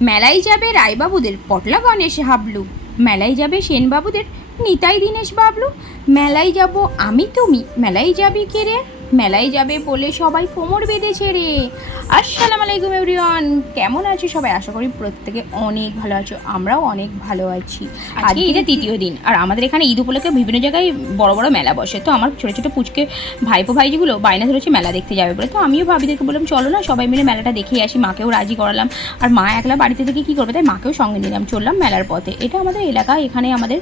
মেলায় যাবে রায়বাবুদের, পটলা গণেশ হাবলু মেলায় যাবে সেনবাবুদের, নিতাই দিনেশ বাবলু মেলায় যাব আমি তুমি, মেলায় যাবি কে রে? মেলায় যাবে বলে সবাই কোমর বেঁধেছে রে আসসালামু আলাইকুম এভরিওয়ান কেমন আছো সবাই? আশা করি প্রত্যেকে অনেক ভালো আছো আমরাও অনেক ভালো আছি। আজকে এটা তৃতীয় দিন আর আমাদের এখানে ঈদ উপলক্ষে বিভিন্ন জায়গায় বড় বড় মেলা বসে। তো আমার ছোটো ছোটো পুচকে ভাইপো ভাইজিগুলো বায়না ধরেছে মেলা দেখতে যাবে বলে। তো আমিও ভাবিদেরকে বললাম চলো না সবাই মিলে মেলাটা দেখে আসি। মাকেও রাজি করালাম। আর মা একলা বাড়িতে থেকে কী করবে তাই মাকেও সঙ্গে নিলাম। চললাম মেলার পথে। এটা আমাদের এলাকা এখানে আমাদের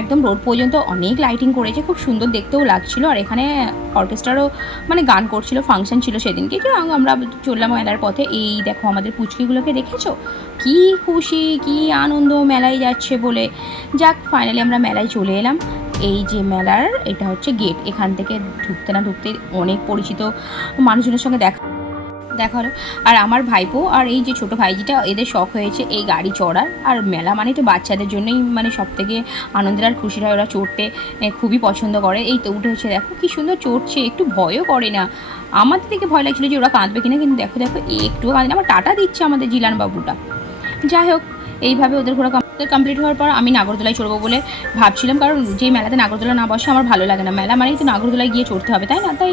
একদম রোড পর্যন্ত অনেক লাইটিং করেছে। খুব সুন্দর দেখতেও লাগছিল। আর এখানে অর্কেস্ট্রারও মানে গান করছিল ফাংশন ছিল সেদিনকে। কেউ আমরা চললাম মেলার পথে। এই দেখো আমাদের পুচকিগুলোকে দেখেছ? কি খুশি, কি আনন্দ মেলায় যাচ্ছে বলে। যাক ফাইনালি আমরা মেলায় চলে এলাম। এই যে মেলার, এটা হচ্ছে গেট এখান থেকে ঢুকতে না ঢুকতে অনেক পরিচিত মানুষজনের সঙ্গে দেখা দেখা হলো আর আমার ভাইপো আর এই যে ছোটো ভাইজিটা, এদের শখ হয়েছে এই গাড়ি চড়ার। আর মেলা মানে তো বাচ্চাদের জন্যই মানে সব থেকে আনন্দের আর খুশির হয়। ওরা চড়তে খুবই পছন্দ করে। এই তো উঠে হচ্ছে, দেখো কি সুন্দর চড়ছে, একটু ভয়ও করে না। আমাদের থেকে ভয় লাগছিল যে ওরা কাঁদবে কিনা, কিন্তু দেখো দেখো একটু কাঁদে আমার টাটা দিচ্ছে আমাদের জিলান বাবুটা যাই হোক এইভাবে ওদের ঘোরা কমপ্লিট হওয়ার পর আমি নাগরদোলায় চড়বো বলে ভাবছিলাম, কারণ যে মেলাতে নাগরদোলা না বসে আমার ভালো লাগে না। মেলা মানেই তো নাগরদোলায় গিয়ে চড়তে হবে, তাই না? তাই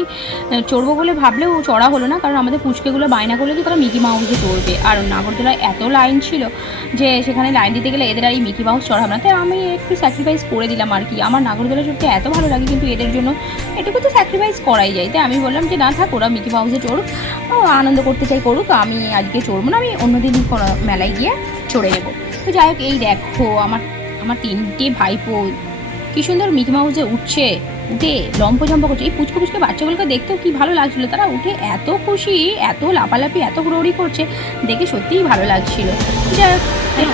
চড়বো বলে ভাবলেও চড়া হলো না, কারণ আমাদের পুচকেগুলো বায়না করলে তো তারা মিকি মাউসে চড়বে। আর নাগরদোলায় এত লাইন ছিল যে সেখানে লাইন দিতে গেলে এদের আর এই মিকি মাউস চড়াবে না। তাই আমি একটু স্যাক্রিফাইস করে দিলাম আর কি। আমার নাগরদোলা চড়তে এত ভালো লাগে, কিন্তু এদের জন্য এটুকু তো স্যাক্রিফাইস করাই যায়। তাই আমি বললাম যে, না থাক, ওরা মিকি মাউসে চড়ুক আনন্দ করতে চাই করুক, আমি আজকে চড়বো না। আমি অন্যদিন কোনো মেলায় গিয়ে চড়ে নেব। তো যাই হোক, এই দেখো, আমার আমার তিনটে ভাইপো। কি সুন্দর মিকি মাউসে উঠছে। উঠে লম্প ঝম্প করছে। এই পুচকো পুচকে বাচ্চাগুলোকে দেখতেও কি ভালো লাগছিল। তারা উঠে এত খুশি, এত লাপালাপি এত হুড়োহুড়ি করছে, দেখে সত্যিই ভালো লাগছিল। যাই হোক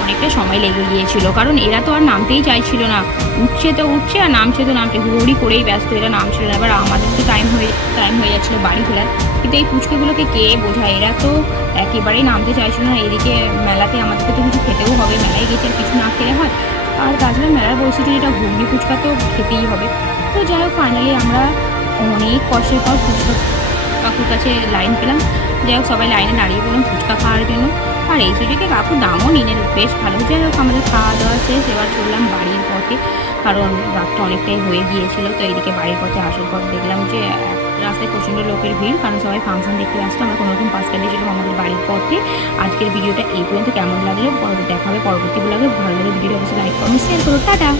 অনেকটা সময় লেগে গিয়েছিল, কারণ এরা তো আর নামতেই চাইছিল না। উঠছে তো উঠছে আর নামছে তো নামছে, হুড়োহুড়ি করেই ব্যস্ত এরা নামছিল না। এবার আমাদের তো টাইম হয়ে টাইম হয়ে যাচ্ছিল বাড়ি ফেরার কিন্তু এই পুচকেগুলোকে কে বোঝায়? এরা তো একেবারেই নামতে চাইছিল না। এদিকে মেলাতে আমাদেরকে তো কিছু খেতেও হবে। মেলায় গেছে আর কিছু না খেলে হয়। আর তাছাড়া মেলার পরিস্থিতি যেটা, ঘুগনি ফুচকা তো খেতেই হবে। তো যাই হোক ফাইনালি আমরা অনেক কষ্টের পর ফুচকা কাকুর কাছে লাইন পেলাম। যাই হোক, সবাই লাইনে দাঁড়িয়ে পড়লাম ফুচকা খাওয়ার জন্য। আর এই সুযোগে কাকু দামও নিলেন বেশ ভালো। যাই হোক, আমাদের খাওয়া দাওয়া শেষ। এবার চললাম বাড়ির পথে, কারণ রাতটা অনেকটাই হয়ে গিয়েছিল। তো এইদিকে বাড়ির পথে আসার পর দেখলাম যে রাস্তায় প্রচণ্ড লোকের ভিড়। কারণ সবাই ফাংশন দেখতে ব্যস্ত। আমরা কোনোরকম পাস কাটিয়ে ছিলাম আমাদের বাড়ির পথে। আজকের ভিডিওটা এই পর্যন্ত। কেমন লাগল? পরবর্তী দেখা হবে। পরবর্তী ব্লগে ভালো লাগলে ভিডিওটা অবশ্যই লাইক করুন। শেয়ার করুন। টাটা!